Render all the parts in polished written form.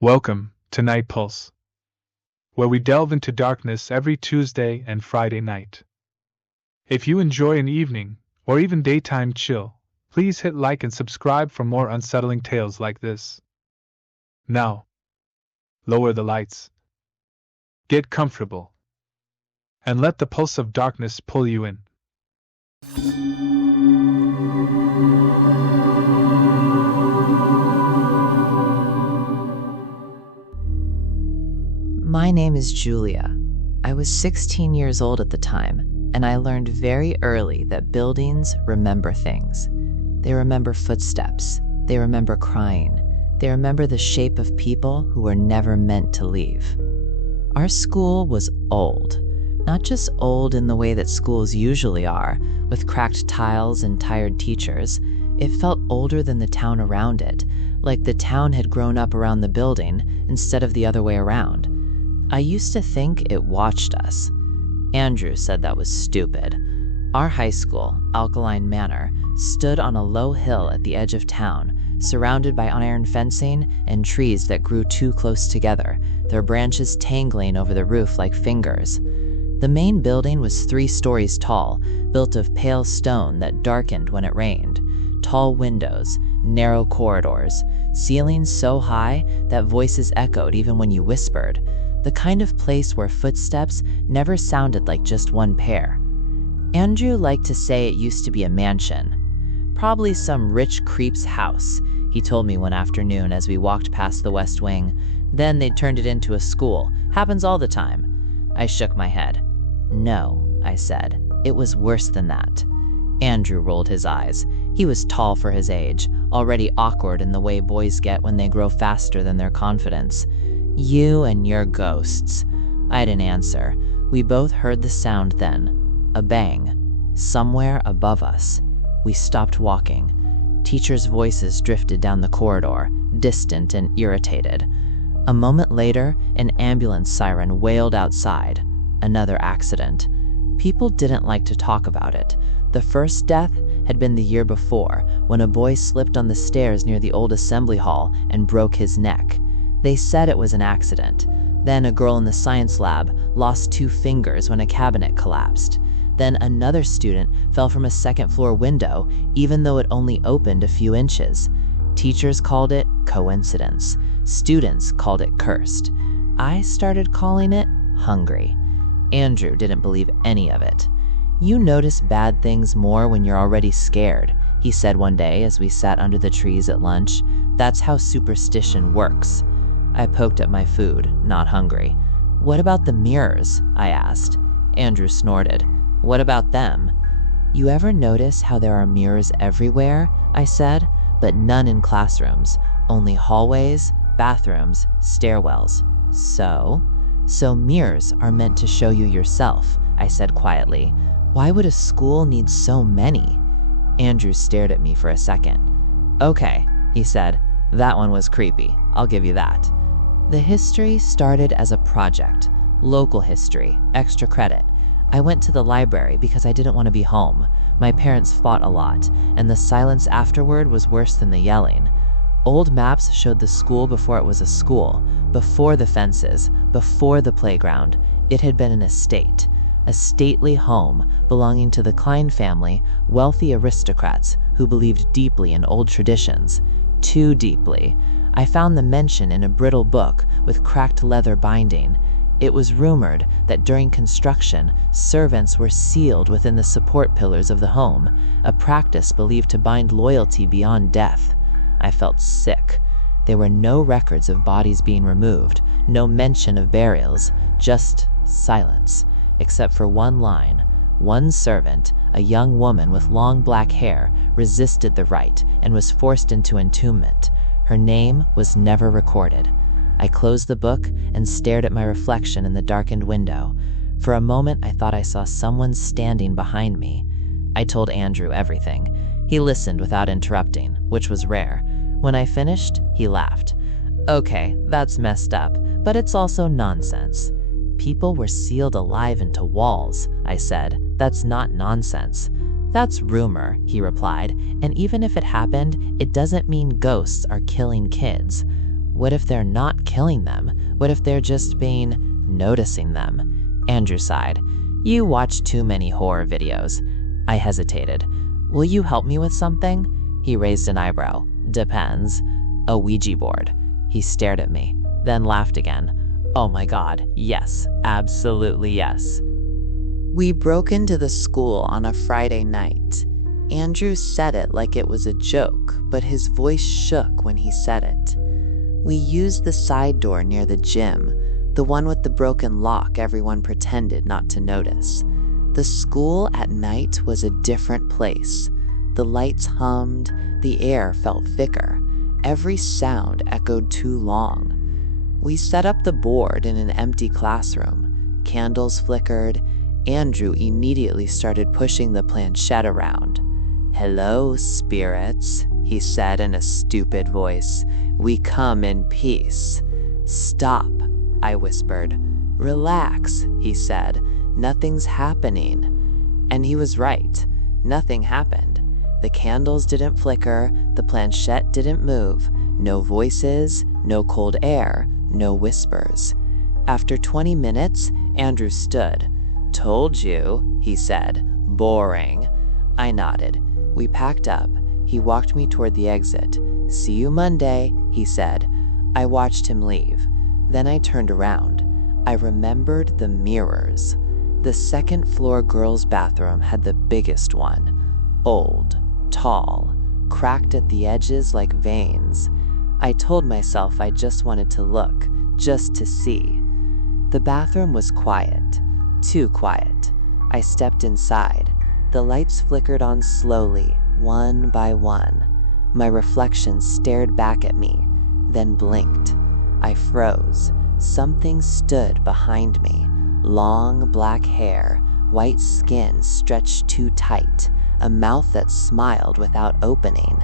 Welcome to NightPulse, where we delve into darkness every Tuesday and Friday night. If you enjoy an evening, or even daytime chill, please hit like and subscribe for more unsettling tales like this. Now, lower the lights, get comfortable, and let the pulse of darkness pull you in. My name is Julia. I was 16 years old at the time, and I learned very early that buildings remember things. They remember footsteps. They remember crying. They remember the shape of people who were never meant to leave. Our school was old. Not just old in the way that schools usually are, with cracked tiles and tired teachers. It felt older than the town around it, like the town had grown up around the building instead of the other way around. I used to think it watched us. Andrew said that was stupid. Our high school, Alkaline Manor, stood on a low hill at the edge of town, surrounded by iron fencing and trees that grew too close together, their branches tangling over the roof like fingers. The main building was 3 stories tall, built of pale stone that darkened when it rained. Tall windows, narrow corridors, ceilings so high that voices echoed even when you whispered. The kind of place where footsteps never sounded like just one pair. Andrew liked to say it used to be a mansion. Probably some rich creep's house, he told me one afternoon as we walked past the West Wing. Then they'd turned it into a school. Happens all the time. I shook my head. No, I said. It was worse than that. Andrew rolled his eyes. He was tall for his age, already awkward in the way boys get when they grow faster than their confidence. You and your ghosts. I didn't answer. We both heard the sound then. A bang. Somewhere above us. We stopped walking. Teachers' voices drifted down the corridor, distant and irritated. A moment later, an ambulance siren wailed outside. Another accident. People didn't like to talk about it. The first death had been the year before, when a boy slipped on the stairs near the old assembly hall and broke his neck. They said it was an accident. Then a girl in the science lab lost 2 fingers when a cabinet collapsed. Then another student fell from a second-floor window, even though it only opened a few inches. Teachers called it coincidence. Students called it cursed. I started calling it hungry. Andrew didn't believe any of it. You notice bad things more when you're already scared, he said one day as we sat under the trees at lunch. That's how superstition works. I poked at my food, not hungry. What about the mirrors? I asked. Andrew snorted. What about them? You ever notice how there are mirrors everywhere? I said, but none in classrooms, only hallways, bathrooms, stairwells. So mirrors are meant to show you yourself, I said quietly. Why would a school need so many? Andrew stared at me for a second. Okay, he said, that one was creepy. I'll give you that. The history started as a project, local history, extra credit. I went to the library because I didn't want to be home. My parents fought a lot, and the silence afterward was worse than the yelling. Old maps showed the school before it was a school, before the fences, before the playground. It had been an estate, a stately home belonging to the Klein family, wealthy aristocrats who believed deeply in old traditions. Too deeply. I found the mention in a brittle book with cracked leather binding. It was rumored that during construction, servants were sealed within the support pillars of the home, a practice believed to bind loyalty beyond death. I felt sick. There were no records of bodies being removed, no mention of burials, just silence, except for one line. One servant, a young woman with long black hair, resisted the rite and was forced into entombment. Her name was never recorded. I closed the book and stared at my reflection in the darkened window. For a moment, I thought I saw someone standing behind me. I told Andrew everything. He listened without interrupting, which was rare. When I finished, he laughed. Okay, that's messed up, but it's also nonsense. People were sealed alive into walls, I said. That's not nonsense. That's rumor, he replied, and even if it happened, it doesn't mean ghosts are killing kids. What if they're not killing them? What if they're just noticing them? Andrew sighed. You watch too many horror videos. I hesitated. Will you help me with something? He raised an eyebrow. Depends. A Ouija board. He stared at me, then laughed again. Oh my God, yes, absolutely yes. We broke into the school on a Friday night. Andrew said it like it was a joke, but his voice shook when he said it. We used the side door near the gym, the one with the broken lock everyone pretended not to notice. The school at night was a different place. The lights hummed, the air felt thicker. Every sound echoed too long. We set up the board in an empty classroom. Candles flickered. Andrew immediately started pushing the planchette around. Hello, spirits, he said in a stupid voice. We come in peace. Stop, I whispered. Relax, he said. Nothing's happening. And he was right. Nothing happened. The candles didn't flicker, the planchette didn't move. No voices, no cold air, no whispers. After 20 minutes, Andrew stood. Told you, he said. Boring. I nodded. We packed up. He walked me toward the exit. See you Monday, he said. I watched him leave. Then I turned around. I remembered the mirrors. The second-floor girls' bathroom had the biggest one. Old, tall, cracked at the edges like veins. I told myself I just wanted to look, just to see. The bathroom was quiet. Too quiet. I stepped inside. The lights flickered on slowly, one by one. My reflection stared back at me, then blinked. I froze. Something stood behind me. Long black hair, white skin stretched too tight, a mouth that smiled without opening.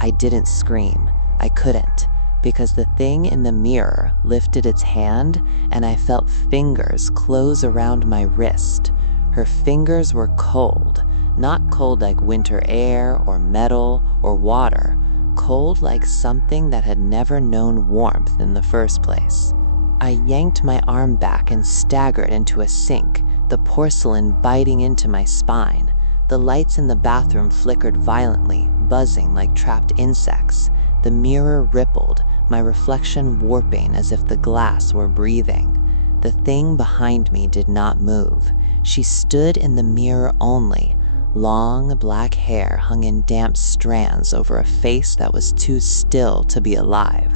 I didn't scream. I couldn't, because the thing in the mirror lifted its hand and I felt fingers close around my wrist. Her fingers were cold, not cold like winter air or metal or water, cold like something that had never known warmth in the first place. I yanked my arm back and staggered into a sink, the porcelain biting into my spine. The lights in the bathroom flickered violently, buzzing like trapped insects. The mirror rippled, my reflection warping as if the glass were breathing. The thing behind me did not move. She stood in the mirror only. Long black hair hung in damp strands over a face that was too still to be alive.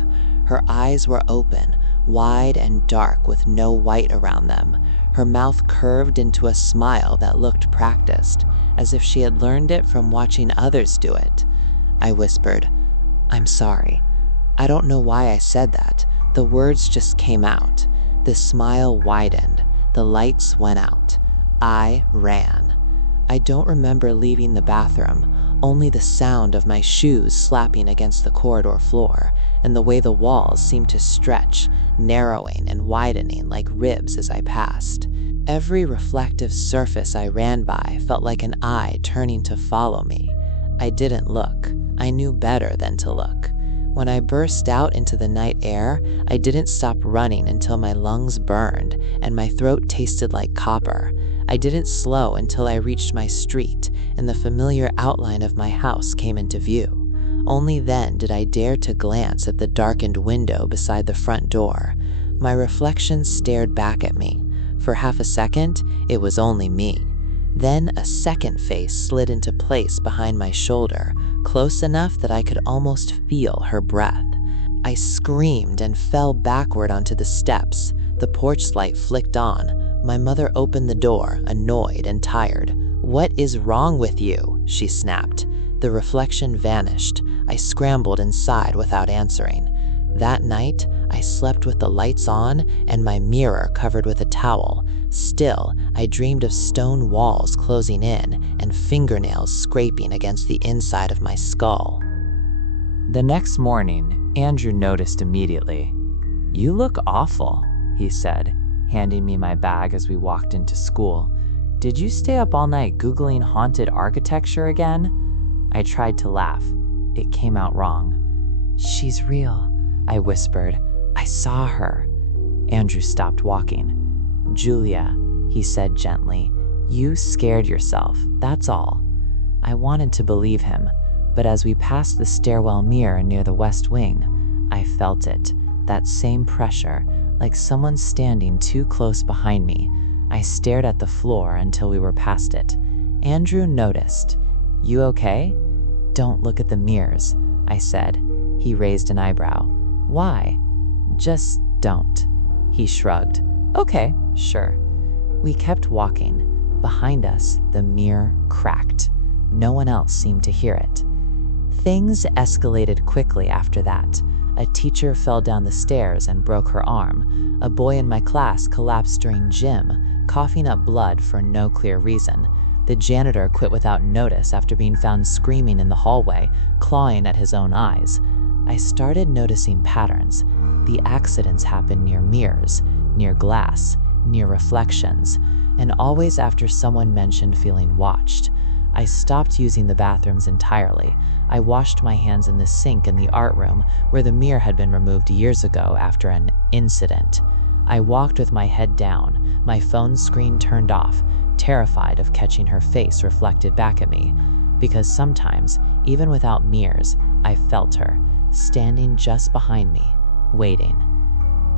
Her eyes were open, wide and dark with no white around them. Her mouth curved into a smile that looked practiced, as if she had learned it from watching others do it. I whispered, I'm sorry. I don't know why I said that. The words just came out. The smile widened. The lights went out. I ran. I don't remember leaving the bathroom, only the sound of my shoes slapping against the corridor floor, and the way the walls seemed to stretch, narrowing and widening like ribs as I passed. Every reflective surface I ran by felt like an eye turning to follow me. I didn't look. I knew better than to look. When I burst out into the night air, I didn't stop running until my lungs burned and my throat tasted like copper. I didn't slow until I reached my street and the familiar outline of my house came into view. Only then did I dare to glance at the darkened window beside the front door. My reflection stared back at me. For half a second, it was only me. Then a second face slid into place behind my shoulder, close enough that I could almost feel her breath. I screamed and fell backward onto the steps. The porch light flicked on. My mother opened the door, annoyed and tired. "What is wrong with you?" she snapped. The reflection vanished. I scrambled inside without answering. That night, I slept with the lights on and my mirror covered with a towel. Still, I dreamed of stone walls closing in and fingernails scraping against the inside of my skull. The next morning, Andrew noticed immediately. "You look awful," he said, handing me my bag as we walked into school. "Did you stay up all night Googling haunted architecture again?" I tried to laugh. It came out wrong. "She's real. I whispered. I saw her. Andrew stopped walking. Julia, he said gently, you scared yourself, that's all. I wanted to believe him, but as we passed the stairwell mirror near the west wing, I felt it, that same pressure, like someone standing too close behind me. I stared at the floor until we were past it. Andrew noticed. You okay? Don't look at the mirrors, I said. He raised an eyebrow. Why? Just don't. He shrugged. Okay, sure. We kept walking. Behind us, the mirror cracked. No one else seemed to hear it. Things escalated quickly after that. A teacher fell down the stairs and broke her arm. A boy in my class collapsed during gym, coughing up blood for no clear reason. The janitor quit without notice after being found screaming in the hallway, clawing at his own eyes. I started noticing patterns. The accidents happened near mirrors, near glass, near reflections, and always after someone mentioned feeling watched. I stopped using the bathrooms entirely. I washed my hands in the sink in the art room where the mirror had been removed years ago after an incident. I walked with my head down, my phone screen turned off, terrified of catching her face reflected back at me, because sometimes, even without mirrors, I felt her, standing just behind me, waiting.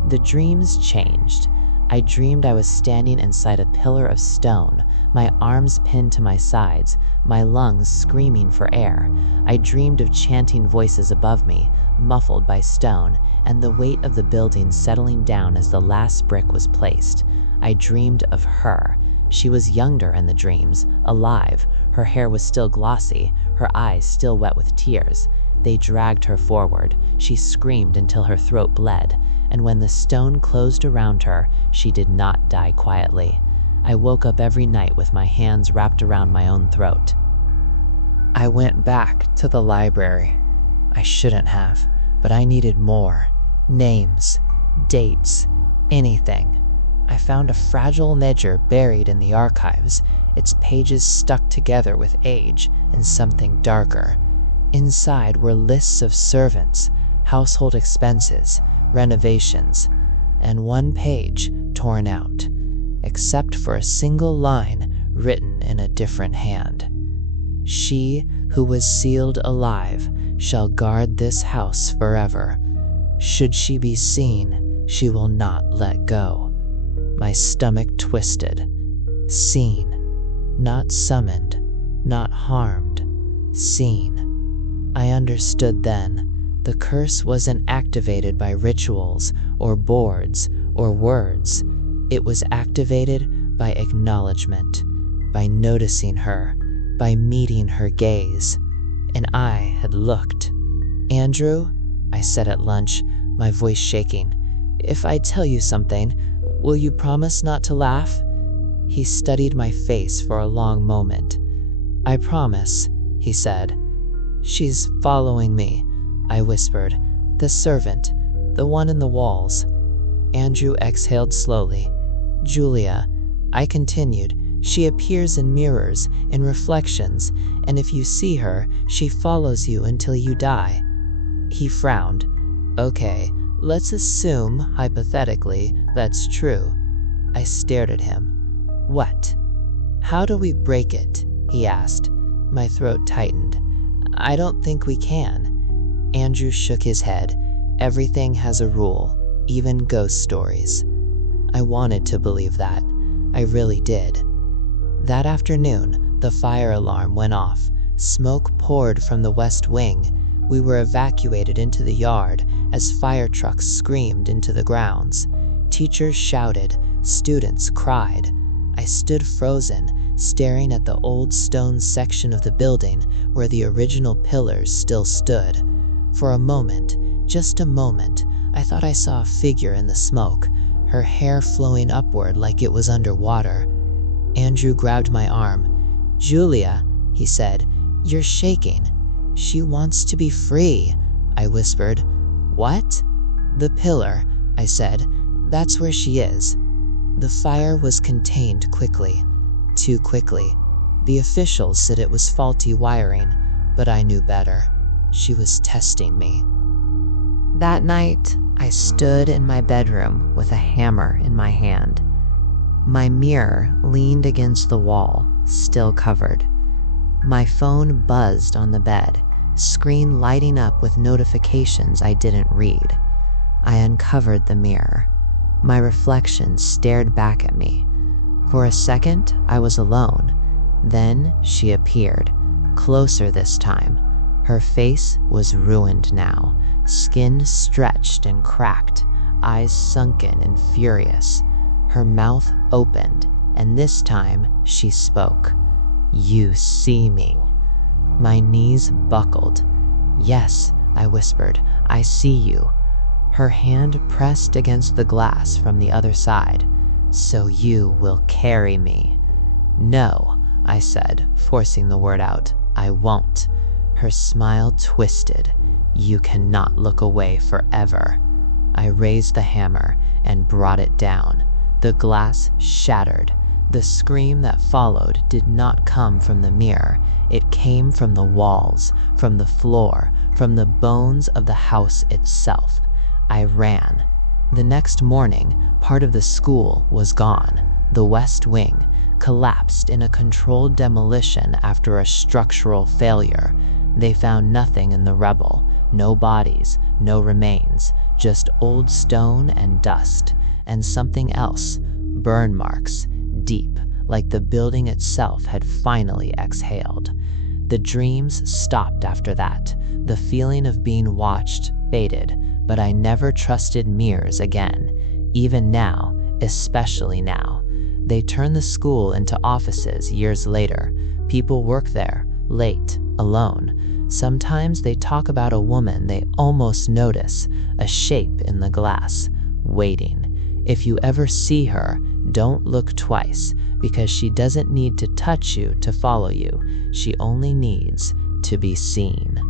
The dreams changed. I dreamed I was standing inside a pillar of stone, my arms pinned to my sides, my lungs screaming for air. I dreamed of chanting voices above me, muffled by stone, and the weight of the building settling down as the last brick was placed. I dreamed of her. She was younger in the dreams, alive. Her hair was still glossy, her eyes still wet with tears. They dragged her forward. She screamed until her throat bled, and when the stone closed around her, she did not die quietly. I woke up every night with my hands wrapped around my own throat. I went back to the library. I shouldn't have, but I needed more. Names, dates, anything. I found a fragile ledger buried in the archives, its pages stuck together with age and something darker. Inside were lists of servants, household expenses, renovations, and one page torn out, except for a single line written in a different hand. She who was sealed alive shall guard this house forever. Should she be seen, she will not let go. My stomach twisted. Seen, not summoned, not harmed, seen. I understood then. The curse wasn't activated by rituals or boards or words. It was activated by acknowledgement, by noticing her, by meeting her gaze. And I had looked. Andrew, I said at lunch, my voice shaking, if I tell you something, will you promise not to laugh? He studied my face for a long moment. I promise, he said. She's following me, I whispered. The servant, the one in the walls. Andrew exhaled slowly. Julia, I continued, she appears in mirrors, in reflections, and if you see her, she follows you until you die. He frowned. Okay, let's assume, hypothetically, that's true. I stared at him. What? How do we break it? He asked. My throat tightened. I don't think we can. Andrew shook his head. Everything has a rule, even ghost stories. I wanted to believe that. I really did. That afternoon, the fire alarm went off. Smoke poured from the west wing. We were evacuated into the yard as fire trucks screamed into the grounds. Teachers shouted, students cried. I stood frozen, staring at the old stone section of the building where the original pillars still stood. For a moment, just a moment, I thought I saw a figure in the smoke, her hair flowing upward like it was underwater. Andrew grabbed my arm. Julia, he said, you're shaking. She wants to be free, I whispered. What? The pillar, I said. That's where she is. The fire was contained quickly. Too quickly. The officials said it was faulty wiring, but I knew better. She was testing me. That night, I stood in my bedroom with a hammer in my hand. My mirror leaned against the wall, still covered. My phone buzzed on the bed, screen lighting up with notifications I didn't read. I uncovered the mirror. My reflection stared back at me. For a second, I was alone. Then she appeared, closer this time. Her face was ruined now, skin stretched and cracked, eyes sunken and furious. Her mouth opened, and this time she spoke. "You see me." My knees buckled. "Yes," I whispered, "I see you." Her hand pressed against the glass from the other side. "So you will carry me." "No," I said, forcing the word out. "I won't." Her smile twisted. "You cannot look away forever." I raised the hammer and brought it down. The glass shattered. The scream that followed did not come from the mirror. It came from the walls, from the floor, from the bones of the house itself. I ran. The next morning, part of the school was gone. The West Wing collapsed in a controlled demolition after a structural failure. They found nothing in the rubble, no bodies, no remains, just old stone and dust, and something else, burn marks, deep, like the building itself had finally exhaled. The dreams stopped after that. The feeling of being watched faded, but I never trusted mirrors again, even now, especially now. They turned the school into offices years later. People work there, late, alone. Sometimes they talk about a woman they almost notice, a shape in the glass, waiting. If you ever see her, don't look twice, because she doesn't need to touch you to follow you. She only needs to be seen.